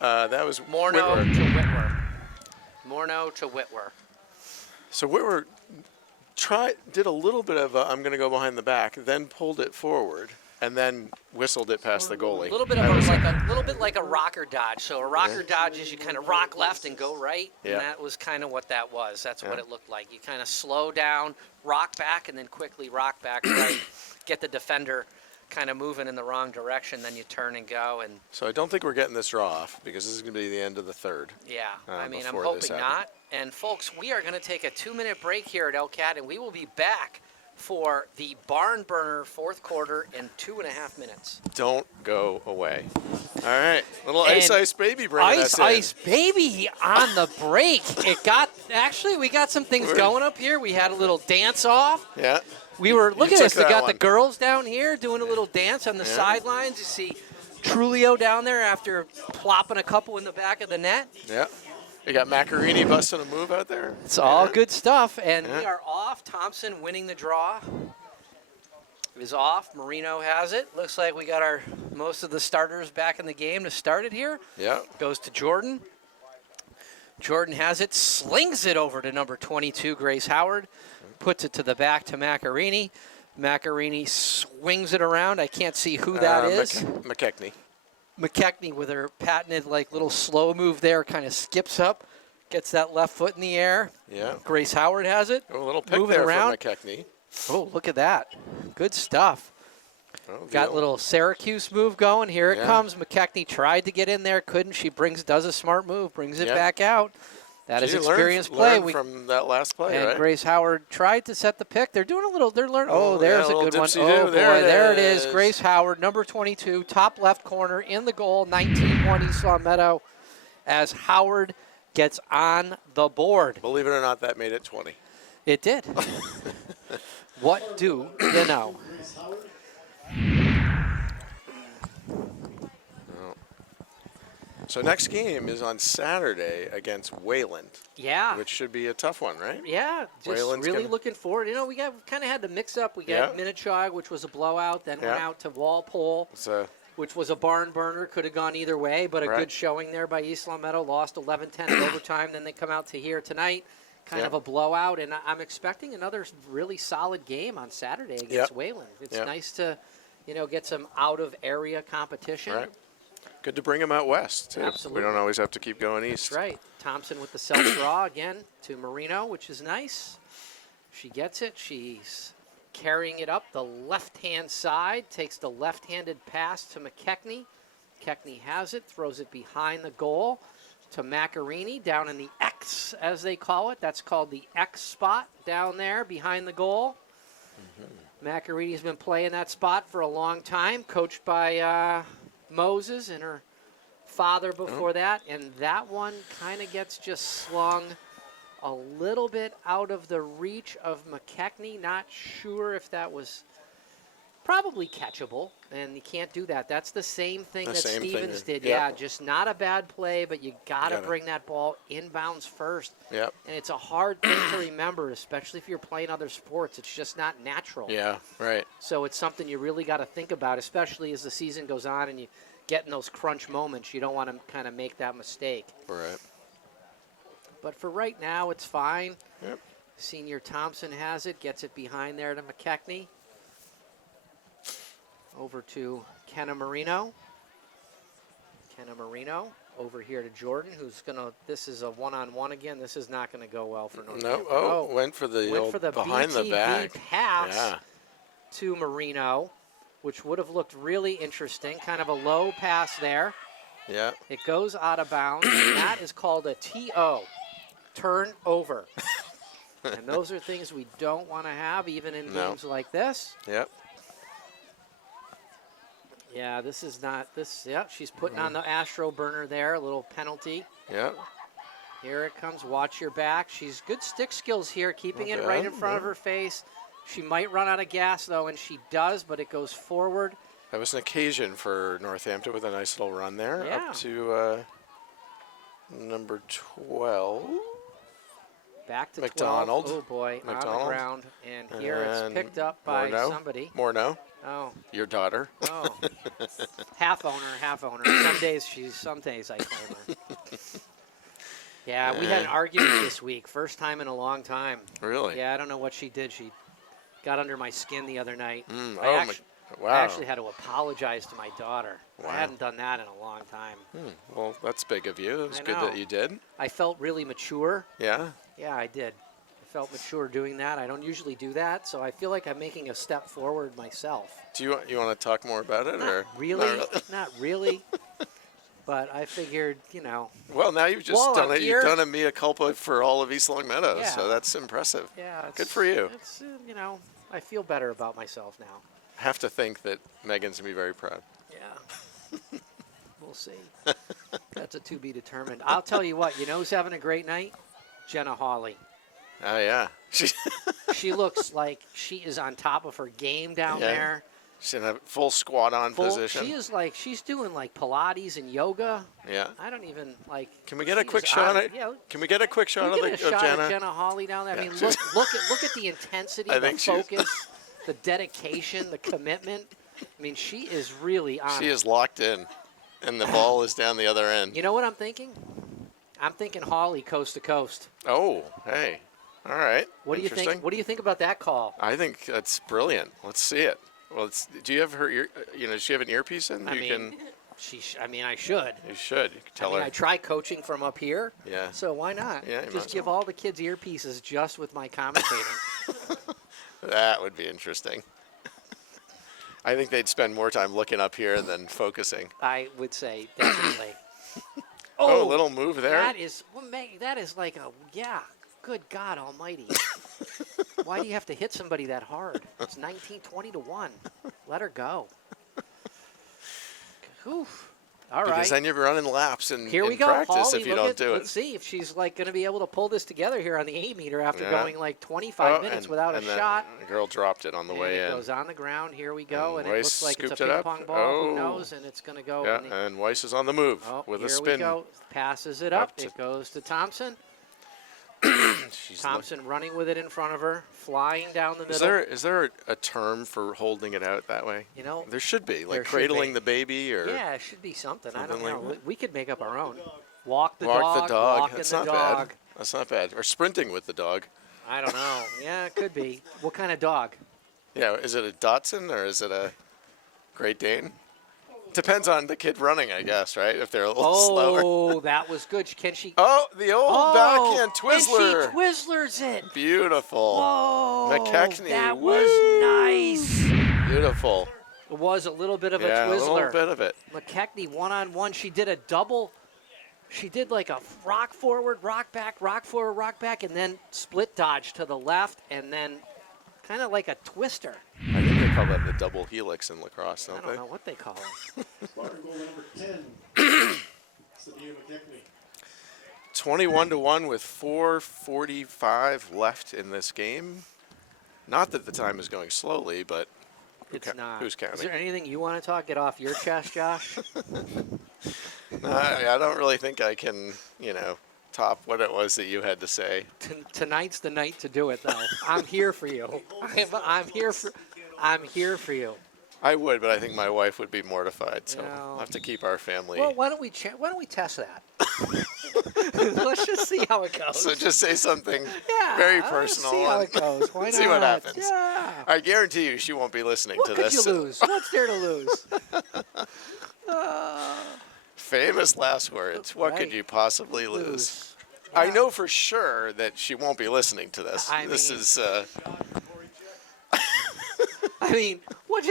That was Morneau Whitmer. to Whitwer. Morneau to Whitwer. So Whitmer did a little bit of I'm going to go behind the back, then pulled it forward. and then whistled it past the goalie. A little bit of a little bit like a rocker dodge. So a rocker dodge is you kind of rock left and go right, Yeah. and that was kind of what that was. That's what Yeah. it looked like. You kind of slow down, rock back, and then quickly rock back right. Get the defender kind of moving in the wrong direction, then you turn and go. And So I don't think we're getting this draw off because this is going to be the end of the third. yeah, I mean, I'm before this hoping happens. not. And folks, we are going to take a 2-minute break here at LCAT, and we will be back for the barn burner fourth quarter in 2.5 minutes. Don't go away. All right, little And ice baby bringing us in. Ice baby on the break. We got some things going up here. We had a little dance off. Yeah. We were, look at took this, we that got one. the girls down here doing a little dance on the sidelines. You see Trulio down there after plopping a couple in the back of the net. Yeah. You got Macarini busting a move out there. It's all good stuff, and we Yeah. are off. Thompson winning the draw is off. Marino has it. Looks like we got most of the starters back in the game to start it here. Yeah. Goes to Jordan. Jordan has it, slings it over to number 22, Grace Howard. Puts it to the back to Macarini. Macarini swings it around. I can't see who that is. McKechnie. McKechnie with her patented little slow move there, kind of skips up, gets that left foot in the air. Yeah. Grace Howard has it. Oh, a little pick moving there around. for McKechnie. Oh, look at that. Good stuff. Oh, Got a deal. little Syracuse move going. Here it Yeah. comes. McKechnie tried to get in there, couldn't. She does a smart move, brings it Yeah. back out. That is She experience play. learned from that last play, And right? Grace Howard tried to set the pick. They're learning. Oh, There's yeah, a a good little one. dipsy-do. Oh, boy, There it it is. is. Grace Howard, number 22, top left corner in the goal, 19-1 East Long Meadow, as Howard gets on the board. Believe it or not, that made it 20. It did. What do you know? Grace Howard. So next game is on Saturday against Wayland, Yeah. which should be a tough one, right? Yeah, just Wayland's really gonna- looking forward. We kind of had the mix-up. We got Yeah. Minnechaug, which was a blowout, then went Yeah. out to Walpole, So which was a barn burner. Could have gone either way, but a Right. good showing there by East Long Meadow. Lost 11-10 in overtime. Then they come out to here tonight, kind Yeah. of a blowout. And I'm expecting another really solid game on Saturday against Yep. Wayland. It's Yep. nice to, get some out-of-area competition. right. Good to bring them out west, too. Absolutely. We don't always have to keep going east. That's right. Thompson with the self-draw again to Marino, which is nice. She gets it. She's carrying it up the left-hand side, takes the left-handed pass to McKechnie. McKechnie has it, throws it behind the goal to Macarini down in the X, as they call it. That's called the X spot down there behind the goal. Macarini's been playing that spot for a long time, coached by Moses and her father before that. And that one kind of gets just slung a little bit out of the reach of McKechnie. Not sure if that was probably catchable, and you can't do that. That's the same thing The that same thing Stevens that- did. yep. Yeah, just not a bad play, but you got to Gotta. bring that ball inbounds first. Yep. And it's a hard thing to remember, especially if you're playing other sports. It's just not natural. Yeah, right. So it's something you really got to think about, especially as the season goes on and you get in those crunch moments. You don't want to kind of make that mistake. Right. But for right now, it's fine. Yep. Senior Thompson has it, gets it behind there to McKechnie. Over to Kenna Marino. Kenna Marino over here to Jordan, who's going to, this is a one-on-one again. This is not going to go well for Northampton. No. Oh, went for the Went old for the behind BTB the back. pass Yeah. to Marino, which would have looked really interesting. Kind of a low pass there. Yeah. It goes out of bounds, and that is called a TO, turnover. And those are things we don't want to have, even in No. games like this. Yep. Yeah, this is not this. Yeah, she's putting on the Astro burner there, a little penalty. Yep. Here it comes. Watch your back. She's good stick skills here, keeping Not it right bad, in front of yeah. her face. She might run out of gas, though, and she does, but it goes forward. That was an occasion for Northampton with a nice little run there Yeah. up to number 12. Back to McDonald. 12. Oh, boy, on the McDonald. ground. And here it's And picked up by Morneau. somebody. Morneau, Oh, your daughter. oh. half owner. Some days I claim her. Yeah, we had an argument this week. First time in a long time. Really? Yeah, I don't know what she did. She got under my skin the other night. Mm, I oh, actu- Wow. I actually had to apologize to my daughter. Wow. I hadn't done that in a long time. Well, that's big of you. It was I good know. that you did. I felt really mature. Yeah. Yeah, I did. I felt mature doing that. I don't usually do that, so I feel like I'm making a step forward myself. Do you want to talk more about it, or Really? Not really. But I figured, Well, now you've just Well, done I'm it. here. You've done a mea culpa for all of East Long Meadow, Yeah. so that's impressive. yeah. Good for you. It's, I feel better about myself now. I have to think that Megan's gonna be very proud. Yeah. We'll see. That's a to be determined. I'll tell you what, who's having a great night? Jenna Hawley. Oh yeah. She looks like she is on top of her game down Yeah. there. She's in a full squat on position. She is she's doing like Pilates and yoga. Yeah. I don't even like. Can we get a she quick is shot? on- Yeah, Can we get a quick shot we of, get a shot Jenna? of Jenna Hawley down there. I Yeah. mean, look at the intensity, I the think she's- focus, the dedication, the commitment. I mean, she is really on. She it. is locked in, and the ball is down the other end. You know what I'm thinking? I'm thinking Hawley coast to coast. Oh, hey. All right. What do you Interesting. think? What do you think about that call? I think that's brilliant. Let's see it. Well, do you have her ear? Does she have an earpiece in? I mean, I should. You should. You can tell her. I try coaching from up here. Yeah. So why not? Yeah, you might Just as give all the kids earpieces just with my commentating. That would be interesting. I think they'd spend more time looking up here than focusing. I would say definitely. Oh, a little move there. That is like good God Almighty. Why do you have to hit somebody that hard? It's 19, 20 to 1. Let her go. Oof. All right. Because then you're running laps in Here we go. practice Holly, if you don't do Let's it. see if she's going to be able to pull this together here on the 8-meter after Yeah. going 25 Oh, minutes and- without a and that shot. girl dropped it on the And way it in. goes on the ground. Here we go. And And it Weiss looks like it's a scooped it ping up. pong ball. Who Oh. knows? And it's going to go. Yeah, in the- and Weiss is on the move with here a spin. we go. Passes it Up up. to- It goes to Thompson. She's Thompson running with it in front of her, flying down the middle. Is there a term for holding it out that way? There should be, like there should cradling be. the baby, or Yeah, it should be something. I don't something like know. that. We could make up our own. Walk the walk dog. the dog. Walking That's the not dog. bad. That's not bad. Or sprinting with the dog. I don't know. Yeah, it could be. What kind of dog? Yeah, is it a Dachshund or is it a Great Dane? Depends on the kid running, I guess, right? If they're a little slower. Oh, that was good. Can she? Oh, the old backhand Twizzler. And she Twizzlers it. Beautiful. Oh, McKechnie. that Woo. was nice. Beautiful. It was a little bit of a Yeah, a Twizzler. little bit of it. McKechnie one-on-one. She did a double. She did like a rock forward, rock back, rock forward, rock back, and then split dodge to the left, and then kind of like a twister. I think they call that the double helix in lacrosse, I don't don't they? know what they call it. Spartan goal number 10. Sadia McKechnie. 21-1 with 4:45 left in this game. Not that the time is going slowly, but It's not. who's counting? Is there anything you want to get off your chest, Josh? I don't really think I can, top what it was that you had to say. Tonight's the night to do it, though. I'm here for you. I'm here for you. I would, but I think my wife would be mortified, so No. I'll have to keep our family. Well, why don't we test that? Let's just see how it goes. So just say something yeah, very let's personal. See how and it goes. Why not? see what happens. Yeah. I guarantee you she won't be listening What to could this. you lose? What's there to lose? Famous last words. What could Right. you possibly lose? Lose. I know for sure that she won't be listening to this. I This mean- is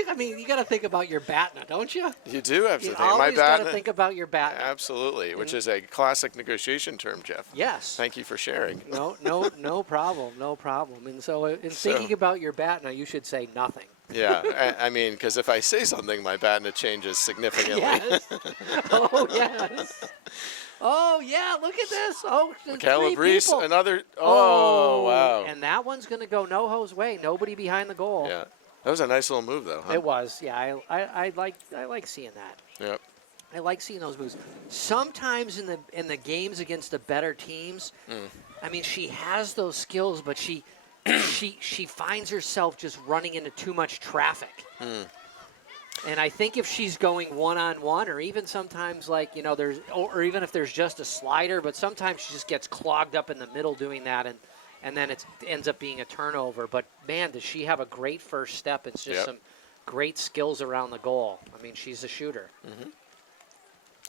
I mean, you got to think about your BATNA, don't you? you do have to You think. My always got to bad. think about your BATNA. Absolutely, which is a classic negotiation term, Jeff. Yes. Thank you for sharing. No problem, no problem. And so, in thinking about your BATNA, you should say nothing. Yeah, I mean, because if I say something, my BATNA changes significantly. Yes. Oh yes. Oh yeah. Look at this. Oh, there's three Calabrese, people. another. Oh, wow. And that one's going to go no-ho's way. Nobody behind the goal. Yeah, that was a nice little move, though. Huh? It was. Yeah, I like seeing that. Yep. I like seeing those moves. Sometimes in the games against the better teams, I mean, she has those skills, but she finds herself just running into too much traffic. And I think if she's going one-on-one, or even sometimes there's, or even if there's just a slider, but sometimes she just gets clogged up in the middle doing that, and then it ends up being a turnover. But man, does she have a great first step? It's just Yep. great skills around the goal. I mean, she's a shooter.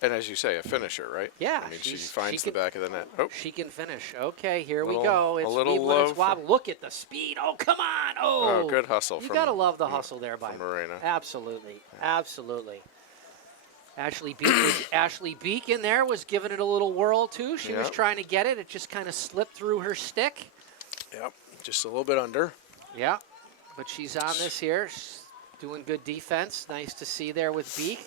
And as you say, a finisher, right? Yeah, I mean, she she finds the can- back of the net. Oh, She can finish. Okay, here we Little- go. a It's little speed when low it's for- wobble. Look at the speed. Oh, come on. Oh, good hustle You from- got to love the hustle there by from Morena. Absolutely. Absolutely. Ashley Beacon there was giving it a little whirl, too. She was Yep. trying to get it. It just kind of slipped through her stick. Yep, just a little bit under. Yeah, but she's on this here. She's doing good defense. Nice to see there with Beak.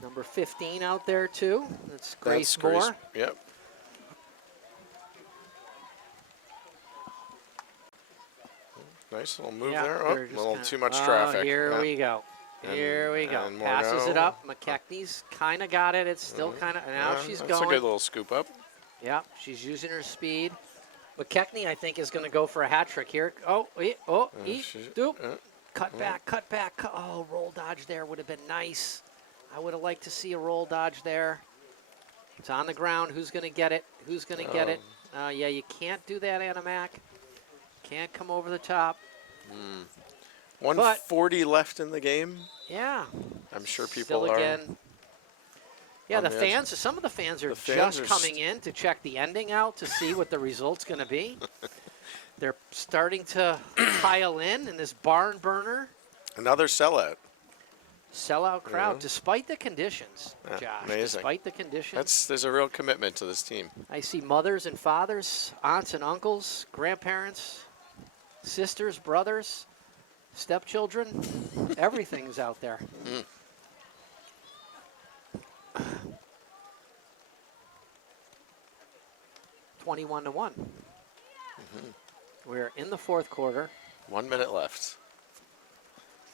Number 15 out there, too. That's Grace Moore. Yep. Nice little move Yeah, there. Oh, a they're just little kinda- too much oh, traffic. Here Yeah. we go. And- Here we go. and Passes it Morneau. up. McKechnie's kind of got it. It's still kind of. Now Yeah, she's that's going. a good little scoop up. Yeah, she's using her speed. McKechnie, I think, is going to go for a hat trick here. Cut back, cut back. Oh, roll dodge there would have been nice. I would have liked to see a roll dodge there. It's on the ground. Who's going to get it? Who's going to get it? Yeah, you can't do that, Anna Mac. Can't come over the top. 140 left in the game. Yeah. I'm sure people Still are. again. Yeah, on the the edge. fans. Some of the fans are The fans just are coming in to check the ending out to see what the result's going to be. They're starting to pile in this barn burner. Another sellout. Sellout crowd, Yeah. despite the conditions, Yeah, Josh. amazing. Despite the conditions. There's a real commitment to this team. I see mothers and fathers, aunts and uncles, grandparents, sisters, brothers, stepchildren. Everything's out there. 21-1. We're in the fourth quarter. 1 minute left.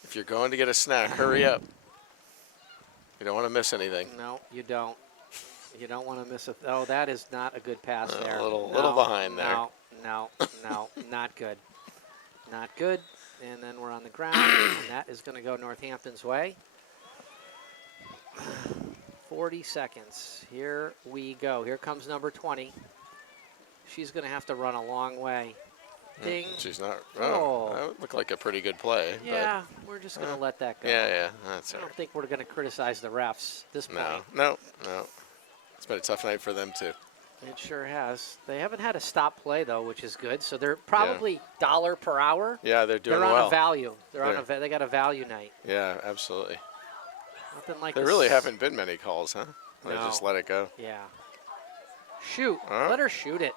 If you're going to get a snack, hurry up. You don't want to miss anything. No, you don't. You don't want to miss a. Oh, that is not a good pass there. A little No, behind there. No, not good. Not good. And then we're on the ground, and that is going to go Northampton's way. 40 seconds. Here we go. Here comes number 20. She's going to have to run a long way. Ding. She's not. Oh. That would look like a pretty good play. Yeah, we're just going to let that go. Yeah, that's I all don't right. think we're going to criticize the refs at this point. No. It's been a tough night for them too. It sure has. They haven't had a stop play though, which is good. So they're probably $1 per hour. Yeah, they're doing They're on well. a value. They got a value night. Yeah, absolutely. Nothing like There this. really haven't been many calls, huh? They No. just let it go. Yeah. Shoot. Huh? Let her shoot it.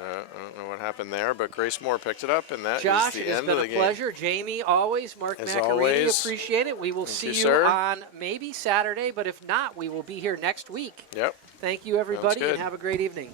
I don't know what happened there, but Grace Moore picked it up, and that Josh, is the it has end been of a the game. pleasure. Jamie, always. Mark As Macarini, always. appreciate it. We will Thank see you, you sir. on maybe Saturday, but if not, we will be here next week. Yep. Thank you, everybody, good. and have a great evening.